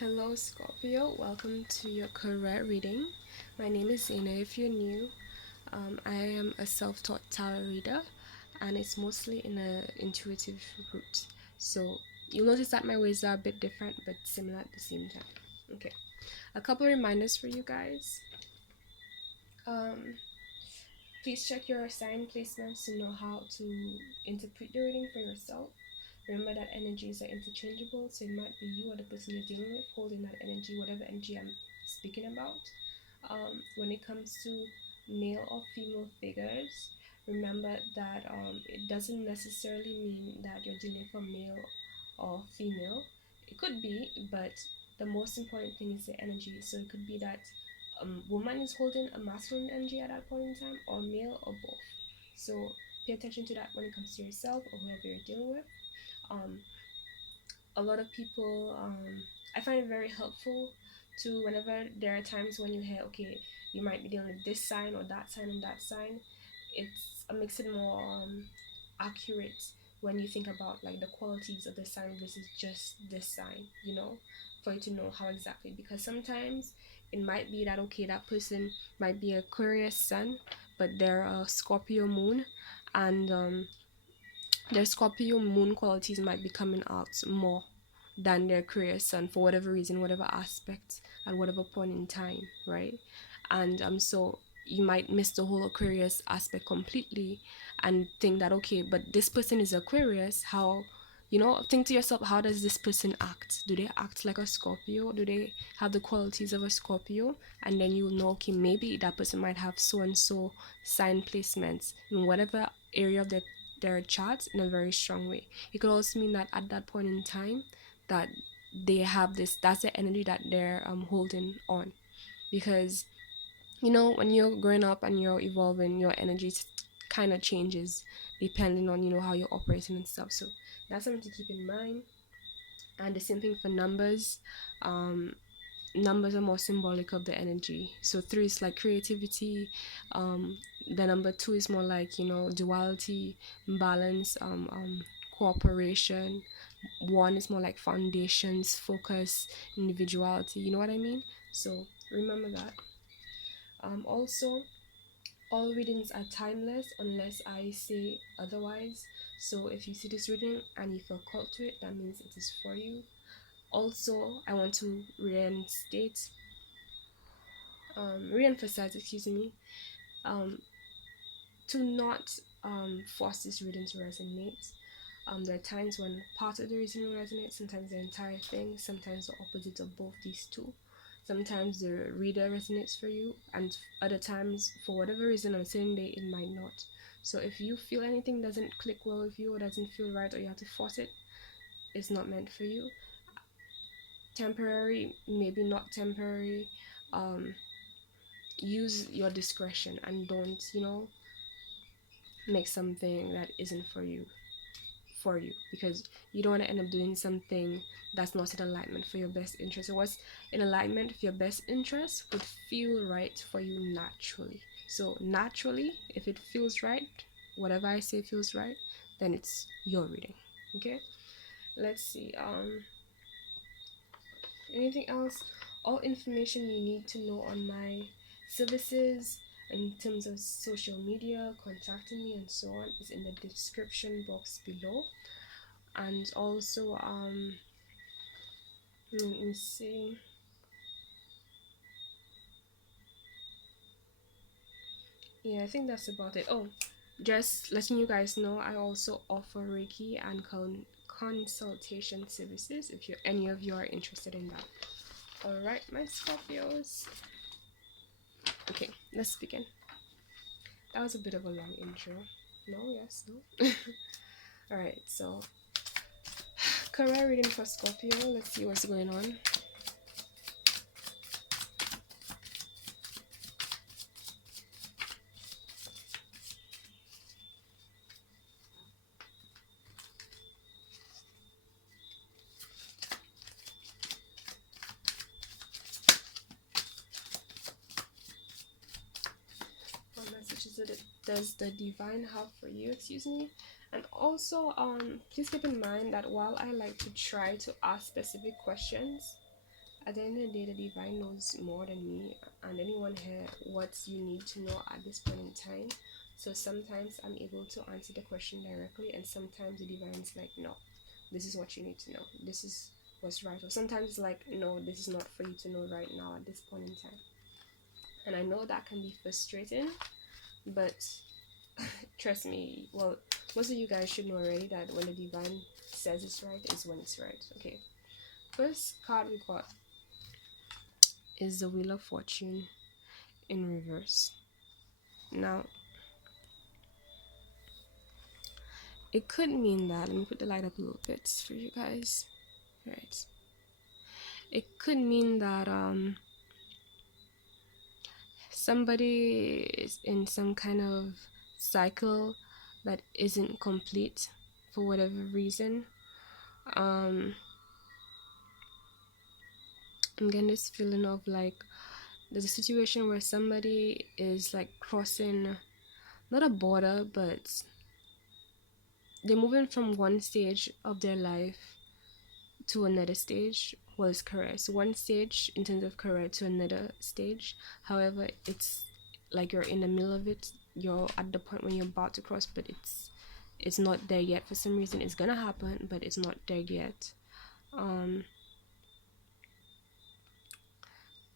Hello Scorpio, welcome to your career reading. My name is Zena. If you're new, I am a self-taught tarot reader, and it's mostly in a intuitive route. So you'll notice that my ways are a bit different but similar at the same time. Okay, a couple reminders for you guys. Please check your sign placements to know how to interpret the reading for yourself. Remember that energies are interchangeable, so it might be you or the person you're dealing with holding that energy, whatever energy I'm speaking about. When it comes to male or female figures, remember that it doesn't necessarily mean that you're dealing with a male or female. It could be, but the most important thing is the energy. So it could be that woman is holding a masculine energy at that point in time, or male, or both. So pay attention to that when it comes to yourself or whoever you're dealing with. um, a lot of people, I find it very helpful to, whenever there are times when you hear, okay, you might be dealing with this sign or that sign and that sign, makes it more accurate when you think about like the qualities of the sign versus just this sign, for you to know how exactly, because sometimes it might be that, okay, that person might be Aquarius sun, but they're a Scorpio moon, and their Scorpio moon qualities might be coming out more than their career sun for whatever reason, whatever aspect, at whatever point in time, right? And so you might miss the whole Aquarius aspect completely and think that, okay, but this person is Aquarius, how, think to yourself, how does this person act? Do they act like a Scorpio? Do they have the qualities of a Scorpio? And then you'll know, okay, maybe that person might have so and so sign placements in whatever area of their charts in a very strong way. It could also mean that at that point in time that they have this, that's the energy that they're holding on, because when you're growing up and you're evolving, your energy kind of changes depending on how you're operating and stuff. So that's something to keep in mind. And the same thing for numbers. Numbers are more symbolic of the energy. So 3 is like creativity. The number 2 is more like duality, balance, cooperation. 1 is more like foundations, focus, individuality. You know what I mean? So remember that. Also, all readings are timeless unless I say otherwise. So if you see this reading and you feel called to it, that means it is for you. Also, I want to reemphasize, um, to not force this reading to resonate. There are times when part of the reason will resonate, sometimes the entire thing, sometimes the opposite of both these two. Sometimes the reader resonates for you, and other times, for whatever reason, on a certain day, it might not. So if you feel anything doesn't click well with you or doesn't feel right, or you have to force it, it's not meant for you. Temporary, maybe not temporary. Use your discretion and don't, make something that isn't for you, because you don't want to end up doing something that's not in alignment for your best interest. So what's in alignment with your best interest would feel right for you naturally. So naturally, if it feels right, whatever I say feels right, then it's your reading. Okay, let's see. Anything else? All information you need to know on my services in terms of social media, contacting me, and so on is in the description box below. And also, let me see. Yeah, I think that's about it. Oh, just letting you guys know, I also offer Reiki and consultation services if any of you are interested in that. All right, my Scorpios. Okay, let's begin. That was a bit of a long intro. No, yes, no. All right, so career reading for Scorpio. Let's see what's going on. What messages does the divine have for you? Excuse me. And also, please keep in mind that while I like to try to ask specific questions, At the end of the day, the divine knows more than me and anyone here what you need to know at this point in time. So sometimes I'm able to answer the question directly, and sometimes the divine's like, no, this is what you need to know. This is what's right. Or sometimes it's like, no, this is not for you to know right now at this point in time. And I know that can be frustrating, but trust me, well, most of you guys should know already that when the divine says it's right, is when it's right. Okay. First card we got is the Wheel of Fortune in reverse. Now, it could mean that, let me put the light up a little bit for you guys. Right. It could mean that somebody is in some kind of cycle that isn't complete for whatever reason. I'm getting this feeling of like there's a situation where somebody is like crossing not a border, but they're moving from one stage of their life to another stage. Well, it's career, so one stage in terms of career to another stage. However, it's like you're in the middle of it, you're at the point when you're about to cross, but it's not there yet. For some reason it's gonna happen, but it's not there yet.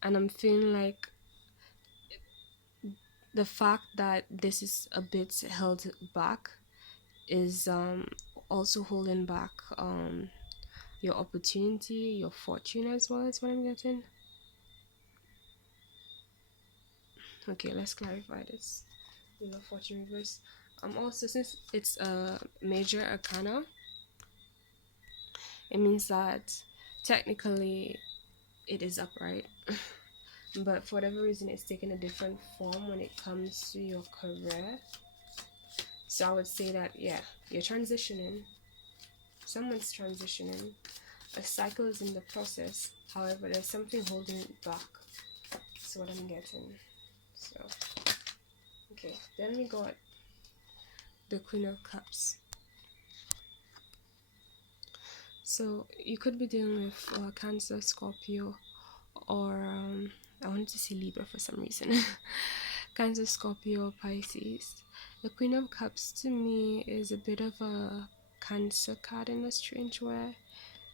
And I'm feeling like the fact that this is a bit held back is also holding back your opportunity, your fortune as well, as what I'm getting. Okay, let's clarify this. Wheel of Fortune reverse. Also, since it's a major arcana, it means that technically it is upright. But for whatever reason it's taken a different form when it comes to your career. So I would say that, yeah, you're transitioning. Someone's transitioning. A cycle is in the process. However, there's something holding it back. That's what I'm getting. So, okay. Then we got the Queen of Cups. So you could be dealing with Cancer, Scorpio, or I wanted to say Libra for some reason. Cancer, Scorpio, Pisces. The Queen of Cups to me is a bit of a Cancer card in a strange way,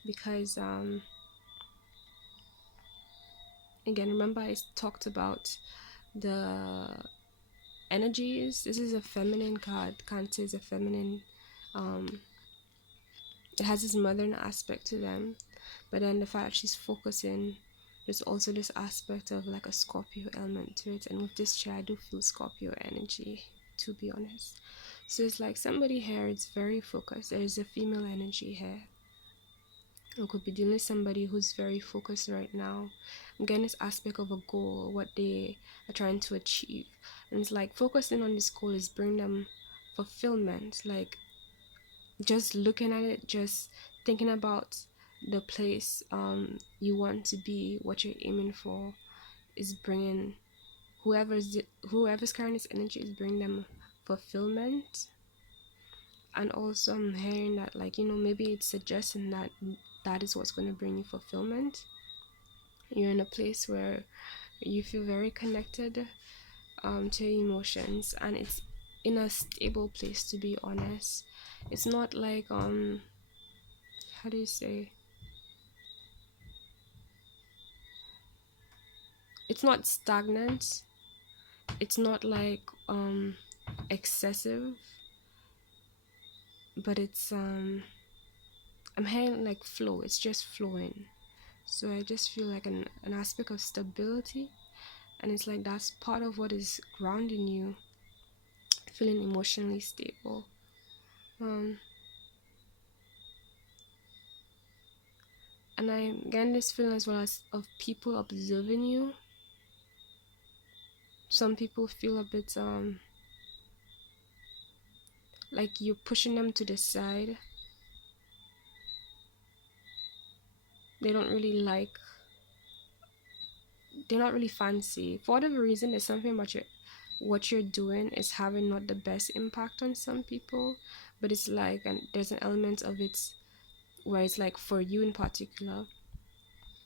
because again, remember I talked about the energies. This is a feminine card. Cancer is a feminine. It has this modern aspect to them, but then the fact that she's focusing, there's also this aspect of like a Scorpio element to it. And with this chair, I do feel Scorpio energy, to be honest. So it's like somebody here is very focused. There is a female energy here. I could be dealing with somebody who's very focused right now. I'm getting this aspect of a goal, what they are trying to achieve. And it's like focusing on this goal is bringing them fulfillment. Like just looking at it, just thinking about the place you want to be, what you're aiming for, is bringing whoever's carrying this energy is bringing them fulfillment. And also I'm hearing that, like, maybe it's suggesting that that is what's going to bring you fulfillment. You're in a place where you feel very connected to your emotions, and it's in a stable place, to be honest. It's not like how do you say, it's not stagnant, it's not like excessive, but it's I'm hearing like flow. It's just flowing. So I just feel like an aspect of stability, and it's like that's part of what is grounding you, feeling emotionally stable. And I'm getting this feeling as well as of people observing you. Some people feel a bit like you're pushing them to the side. They don't really like, they're not really fancy. For whatever reason, there's something about what you're doing is having not the best impact on some people, but it's like, and there's an element of it where it's like for you in particular,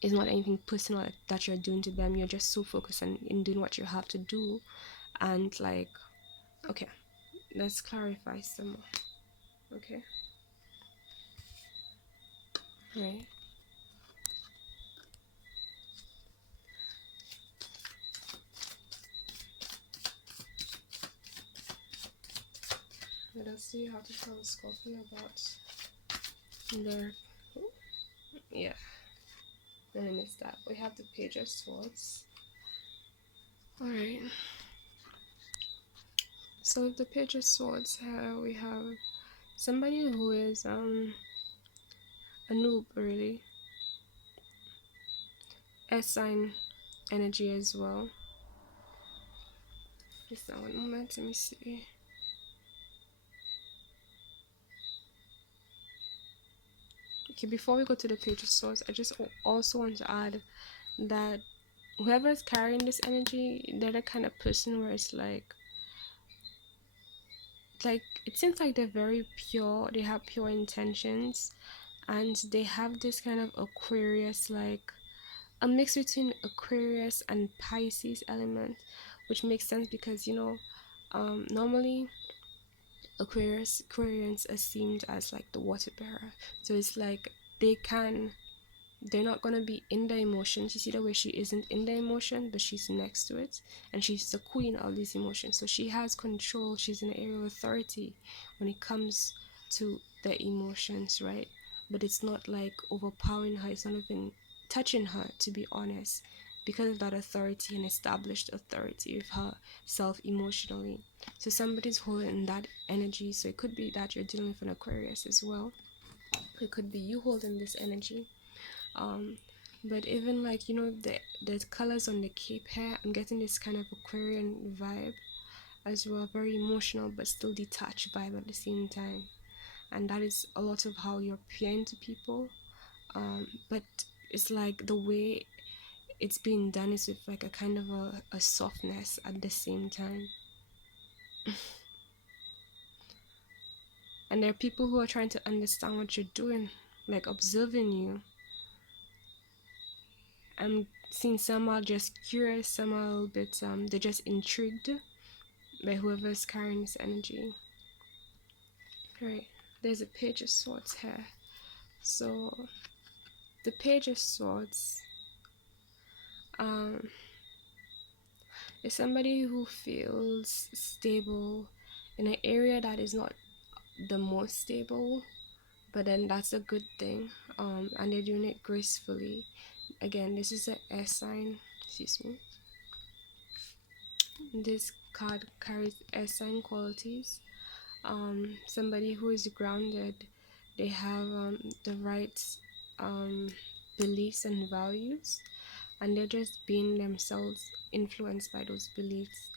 it's not anything personal that you're doing to them. You're just so focused on in doing what you have to do. And like, okay, let's clarify some more. Okay, right. Let us see how to tell Scorpio about their, yeah, then I missed that. We have the Page of Swords. Alright, so with the Page of Swords here we have somebody who is a noob, really. S sign energy as well. Just now, one moment, let me see. Okay, before we go to the Page of Swords, I just also want to add that whoever is carrying this energy, they're the kind of person where it's like it seems like they're very pure, they have pure intentions, and they have this kind of Aquarius, like a mix between Aquarius and Pisces element, which makes sense because normally Aquarians are seen as like the water bearer, so it's like they can they're not gonna be in the emotions. You see the way she isn't in the emotion, but she's next to it, and she's the queen of these emotions. So she has control. She's in the area of authority when it comes to the emotions, right? But it's not like overpowering her. It's not even touching her, to be honest, because of that authority and established authority with herself emotionally. So somebody's holding that energy. So it could be that you're dealing with an Aquarius as well. It could be you holding this energy, um but even like the colors on the cape here, I'm getting this kind of Aquarian vibe as well, very emotional but still detached vibe at the same time, and that is a lot of how you're appearing to people. But it's like the way it's being done is with like a kind of a softness at the same time. And there are people who are trying to understand what you're doing, like observing you. I'm seeing some are just curious, some are a little bit they're just intrigued by whoever's carrying this energy. Right, there's a Page of Swords here. So the Page of Swords is somebody who feels stable in an area that is not the most stable, but then that's a good thing. And they're doing it gracefully. Again, this is an air sign. Excuse me. This card carries air sign qualities. Somebody who is grounded, they have the right beliefs and values, and they're just being themselves, influenced by those beliefs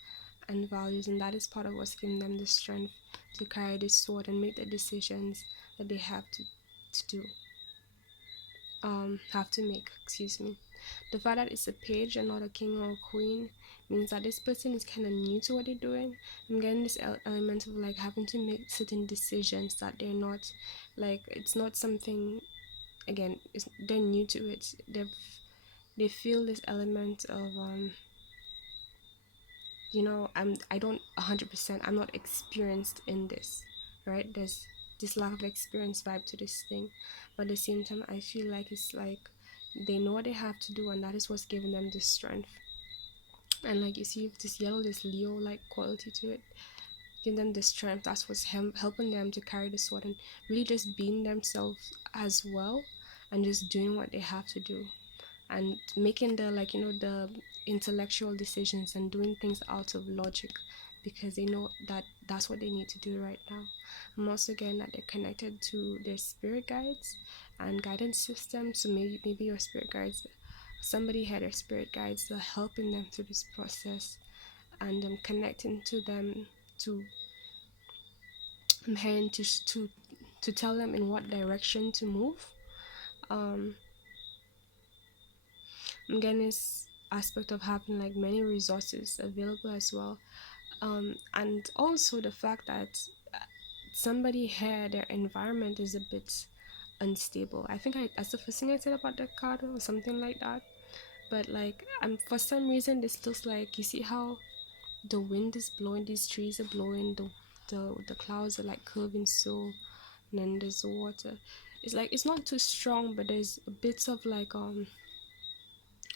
and values, and that is part of what's giving them the strength to carry this sword and make the decisions that they to do have to make, excuse me. The fact that it's a page and not a king or a queen means that this person is kind of new to what they're doing. I'm getting this element of like having to make certain decisions that they're not, like it's not something, again, they're new to it. They feel this element of I don't 100%, I'm not experienced in this, right? There's this lack of experience vibe to this thing, but at the same time I feel like it's like they know what they have to do, and that is what's giving them this strength. And like you see, this yellow, this Leo like quality to it, giving them the strength. That's what's helping them to carry the sword and really just being themselves as well, and just doing what they have to do, and making the the intellectual decisions and doing things out of logic, because they know that that's what they need to do right now. I'm also getting that they're connected to their spirit guides and guidance systems. So maybe your spirit guides, somebody had their spirit guides, they're helping them through this process, and connecting to them to I'm hearing to tell them in what direction to move. um I'm getting this aspect of having like many resources available as well, and also the fact that somebody here, their environment is a bit unstable. I think that's the first thing I said about the card or something like that. But like, for some reason this looks like, you see how the wind is blowing, these trees are blowing, the clouds are like curving, so, and then there's the water. It's like, it's not too strong, but there's bits of like a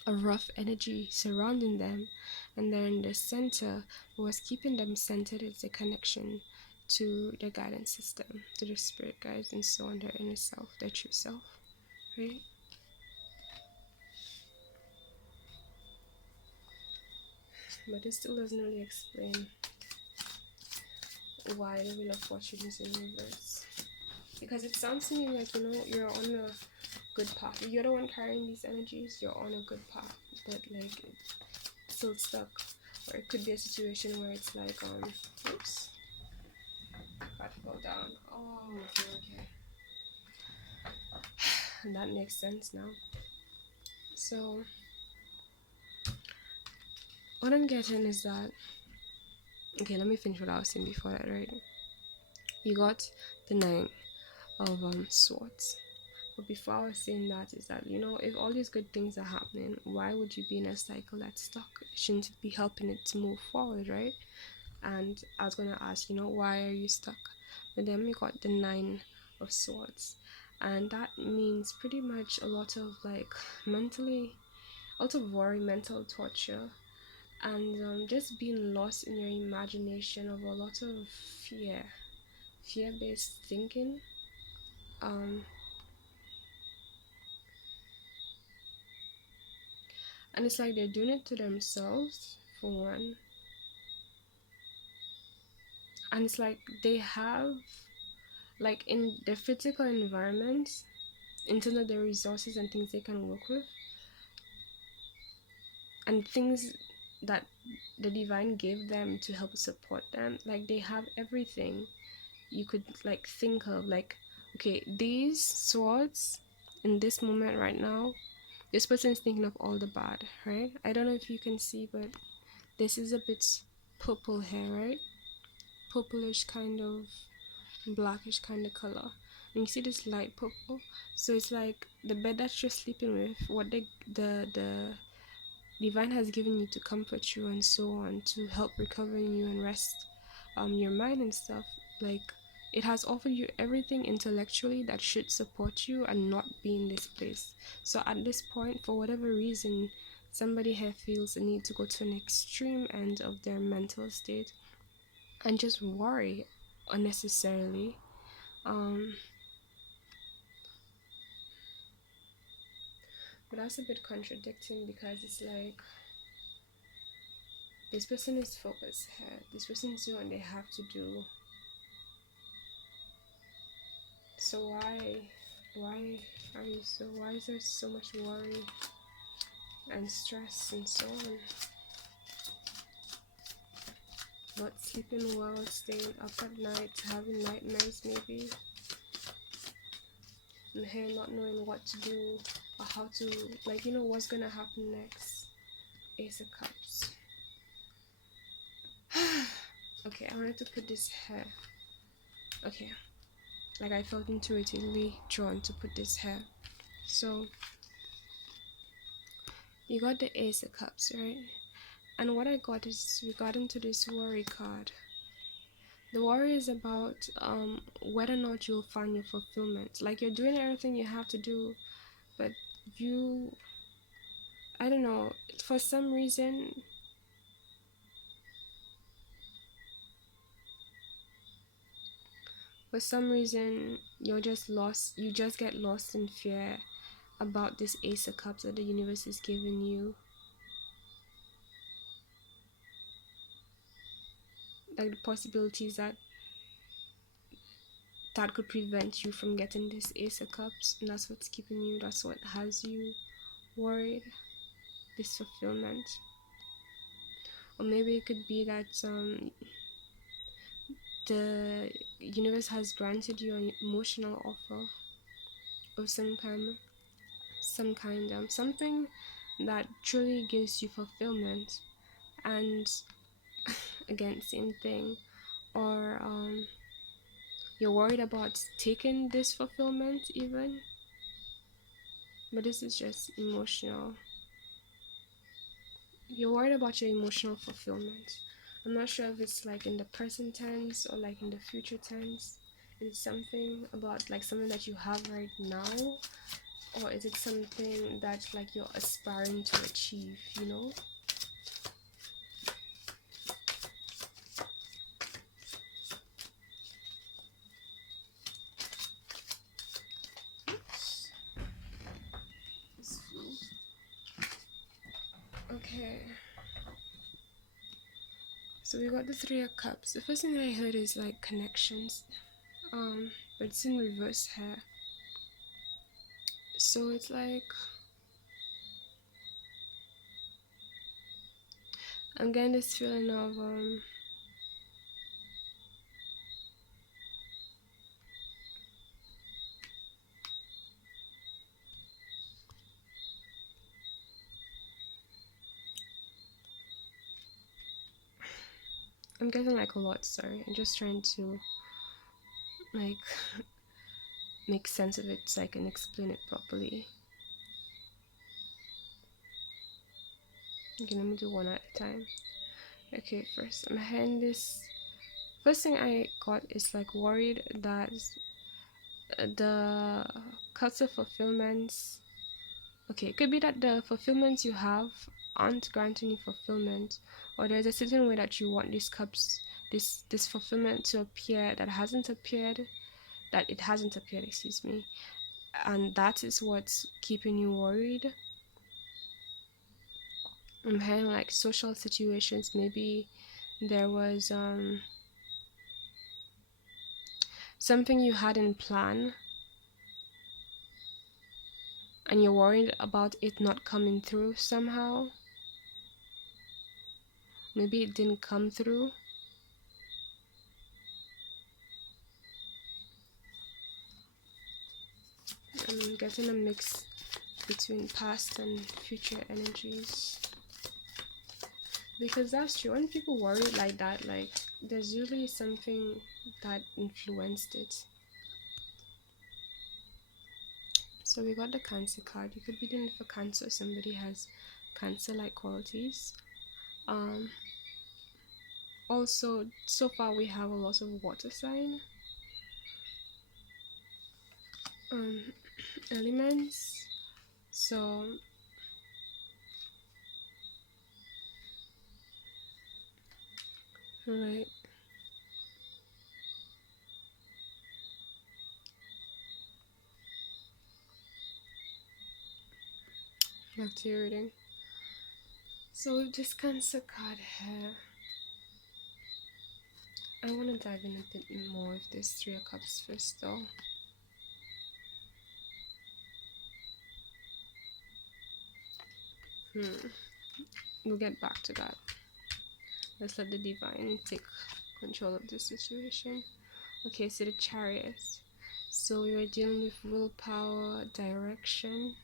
rough energy surrounding them, and they're in the center. What's keeping them centered is the connection to their guidance system, to their spirit guides, and so on, their inner self, their true self, right? But it still doesn't really explain why the Wheel of Fortune is in reverse. Because it sounds to me like, you're on a good path. If you're the one carrying these energies, you're on a good path. But like, it's still stuck. Or it could be a situation where it's like, oops, got to go down. Oh, okay. And that makes sense now. So, what I'm getting is that, okay, let me finish what I was saying before that, right? You got the 9 of Swords. But before I was saying that, is that, if all these good things are happening, why would you be in a cycle that's stuck? Shouldn't it be helping it to move forward, right? And I was going to ask, why are you stuck? But then we got the 9 of Swords. And that means pretty much a lot of like a lot of worry, mental torture, and just being lost in your imagination of a lot of fear-based thinking. And it's like they're doing it to themselves, for one. And it's like they have, like, in their physical environment, in terms of their resources and things they can work with, and things that the divine gave them to help support them, like, they have everything you could, like, think of. Like, okay, these swords, in this moment right now, this person's thinking of all the bad, right? I don't know if you can see, but this is a bit purple here, right? Purplish kind of blackish kind of color, and you see this light purple. So it's like the bed that you're sleeping with, what the divine has given you to comfort you and so on, to help recover you and rest your mind and stuff. Like, it has offered you everything intellectually that should support you and not be in this place. So at this point, for whatever reason, somebody here feels the need to go to an extreme end of their mental state and just worry unnecessarily. But that's a bit contradicting, because it's like, this person is focused here, this person is doing what they have to do. So why is there so much worry and stress and so on? Not sleeping well, staying up at night, having nightmares maybe, and here not knowing what to do or how to, like, what's gonna happen next. Ace of Cups. Okay, I wanted to put this here. Okay, like, I felt intuitively drawn to put this here. So you got the Ace of Cups, right? And what I got is, we got into this worry card. The worry is about whether or not you'll find your fulfillment. Like, you're doing everything you have to do, but I don't know, for some reason, you're just lost. You just get lost in fear about this Ace of Cups that the universe is giving you. Like, the possibilities that could prevent you from getting this Ace of Cups, and that's what's keeping you, that's what has you worried, this fulfillment. Or maybe it could be that the universe has granted you an emotional offer of something that truly gives you fulfillment. And again, same thing. Or You're worried about taking this fulfillment even, but this is just emotional. You're worried about your emotional fulfillment. I'm not sure if it's like in the present tense or like in the future tense. Is it something about like something that you have right now, or is it something that like you're aspiring to achieve, you know? Okay. So we got the Three of Cups. The first thing I heard is like connections. But it's in reverse here. So it's like I'm getting this feeling of I'm getting like a lot, sorry. I'm just trying to like make sense of it so I can explain it properly. Okay, let me do one at a time. Okay, first I'm having this. First thing I got is like worried that the cuts of fulfillments. Okay, it could be that the fulfillments you have aren't granting you fulfillment, or there's a certain way that you want these cups, this fulfillment to appear that hasn't appeared, that it hasn't appeared, excuse me, and that is what's keeping you worried. I'm hearing like social situations. Maybe there was something you had in plan and you're worried about it not coming through somehow. Maybe it didn't come through. I'm getting a mix between past and future energies, because that's true. When people worry like that, like there's usually something that influenced it. So we got the Cancer card. You could be dealing with a Cancer. Somebody has Cancer-like qualities. Also, so far we have a lot of water sign elements. So right, back to your reading. So with this Cancer card here, I want to dive in a bit more with this Three of Cups first though. We'll get back to that. Let's let the divine take control of the situation. Okay, so the Chariot. So we were dealing with willpower, direction.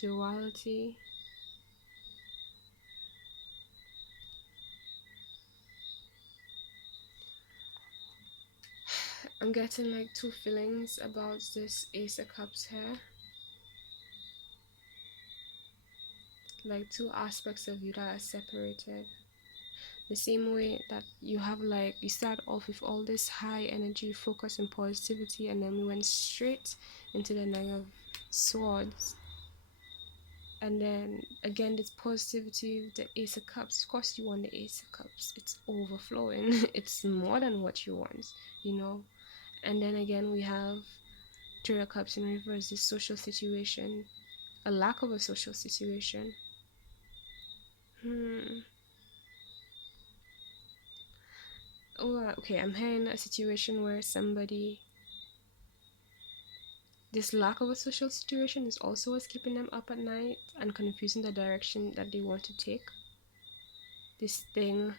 Duality. I'm getting like two feelings about this Ace of Cups here. Like two aspects of you that are separated. The same way that you have like, you start off with all this high energy, focus and positivity, and then we went straight into the Nine of Swords. And then again, this positivity, the Ace of Cups. Of course, you want the Ace of Cups. It's overflowing. It's more than what you want, you know. And then again, we have Three of Cups in reverse. This social situation, a lack of a social situation. Oh, okay. I'm hearing a situation where somebody, this lack of a social situation is also what's keeping them up at night and confusing the direction that they want to take. This thing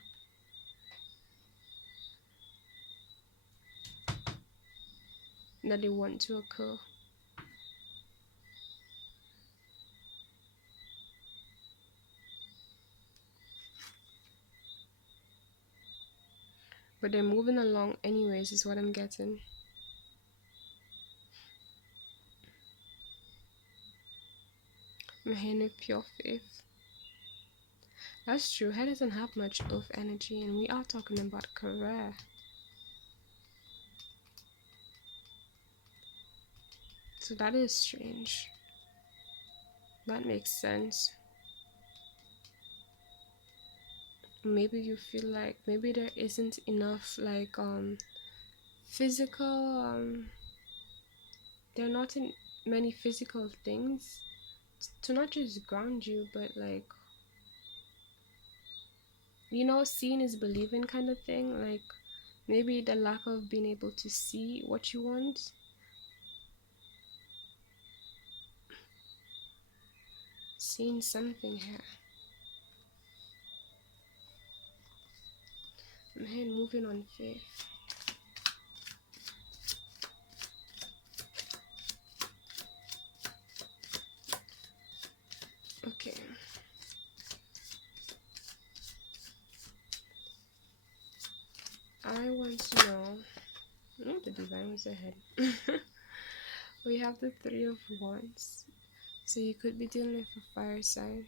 that they want to occur. But they're moving along anyways, is what I'm getting. I'm hearing with pure faith. That's true. Her doesn't have much of energy, and we are talking about career. So that is strange. That makes sense. Maybe you feel like maybe there isn't enough like physical there are not in many physical things to not just ground you, but like, you know, seeing is believing kind of thing. Like maybe the lack of being able to see what you want. Seeing something here. I'm here moving on faith. Okay. I want to know. Oh, the divine was ahead. We have the Three of Wands. So you could be dealing with a fire sign.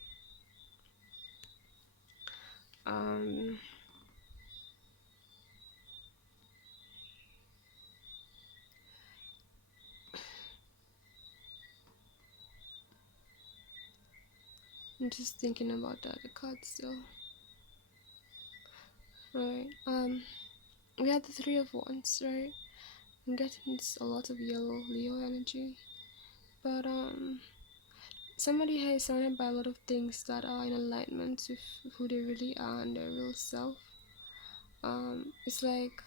I'm just thinking about the other cards still. Right. We had the Three of Wands, right? I'm getting it's a lot of yellow Leo energy. But somebody here is surrounded by a lot of things that are in alignment with who they really are and their real self. It's like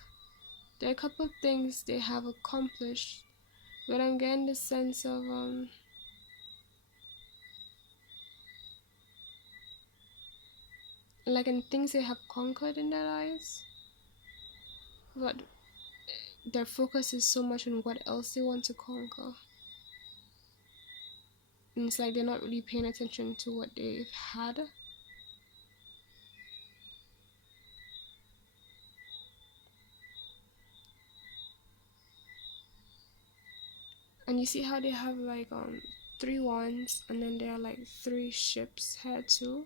there are a couple of things they have accomplished, but I'm getting the sense of like in things they have conquered in their lives, but their focus is so much on what else they want to conquer, and it's like they're not really paying attention to what they've had. And you see how they have like three wands, and then there are like three ships here too.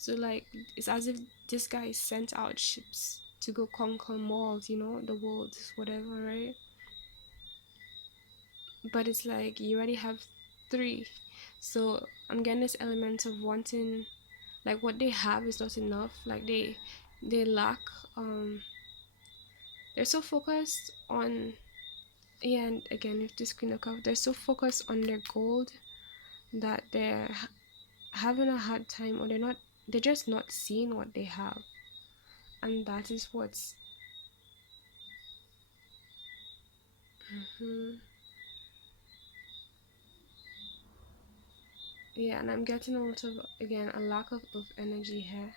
So like it's as if this guy sent out ships to go conquer more of, you know, the world, whatever, right? But it's like you already have three. So I'm getting this element of wanting, like what they have is not enough. Like they lack they're so focused on, yeah, and again with this Queen of Cups, they're so focused on their gold that they're having a hard time, or they're just not seeing what they have. And that is what's yeah, and I'm getting a lot of, again, a lack of energy here.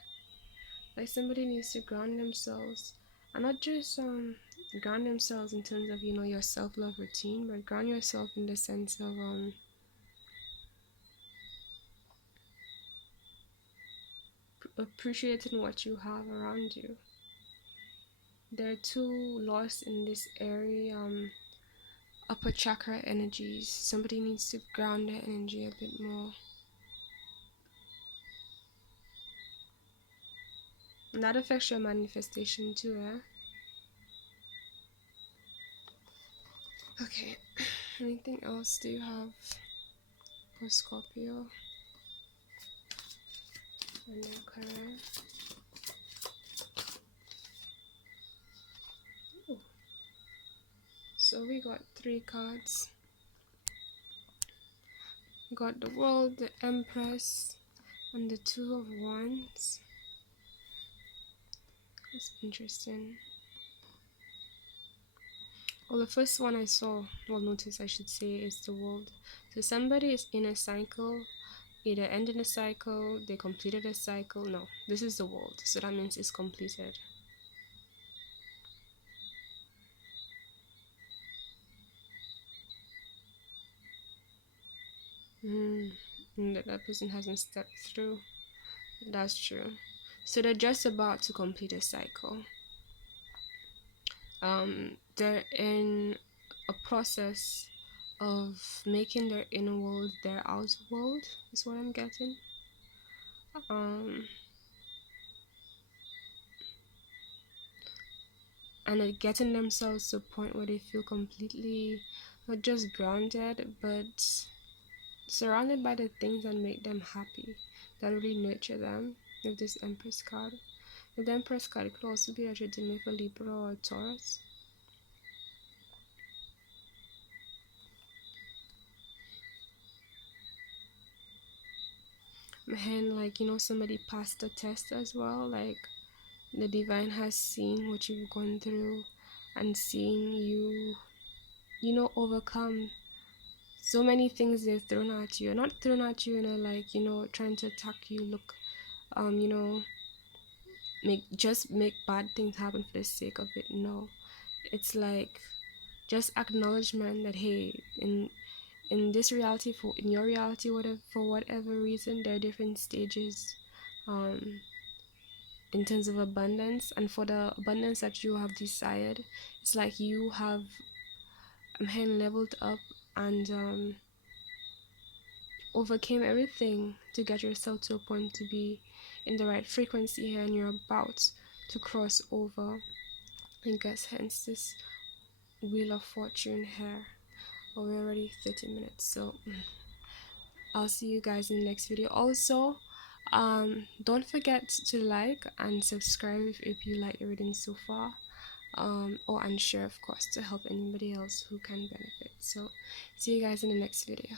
Like somebody needs to ground themselves, and not just ground themselves in terms of, you know, your self-love routine, but ground yourself in the sense of appreciating what you have around you. They're too lost in this area, upper chakra energies. Somebody needs to ground their energy a bit more. And that affects your manifestation too, eh? Okay. Anything else do you have for Scorpio and their career? Ooh. So we got three cards. We got the World, the Empress, and the Two of Wands. That's interesting. Well, the first one I saw, well, notice I should say, is the World. So somebody is in a cycle, either ending a cycle, they completed a cycle. No, this is the World, so that means it's completed. And that person hasn't stepped through. That's true. So they're just about to complete a cycle. They're in a process of making their inner world their outer world, is what I'm getting. um and they're getting themselves to a point where they feel completely not just grounded but surrounded by the things that make them happy, that really nurture them. With this Empress card, with the Empress card, it could also be that you're dealing with a Libra or a Taurus. And like, somebody passed the test as well. Like, the divine has seen what you've gone through and seen you, overcome so many things they've thrown at you. Not thrown at you in a like, trying to attack you. Look, you know, make bad things happen for the sake of it. No, it's like just acknowledgement that, hey, in this reality, for in your reality, whatever, for whatever reason, there are different stages, um in terms of abundance, and for the abundance that you have desired, it's like you have leveled up and overcame everything to get yourself to a point to be in the right frequency here, and you're about to cross over. I guess hence this wheel of fortune here. Oh, we're already 30 minutes, so I'll see you guys in the next video. Also, don't forget to like and subscribe if you like the reading so far, and share, of course, to help anybody else who can benefit. So see you guys in the next video.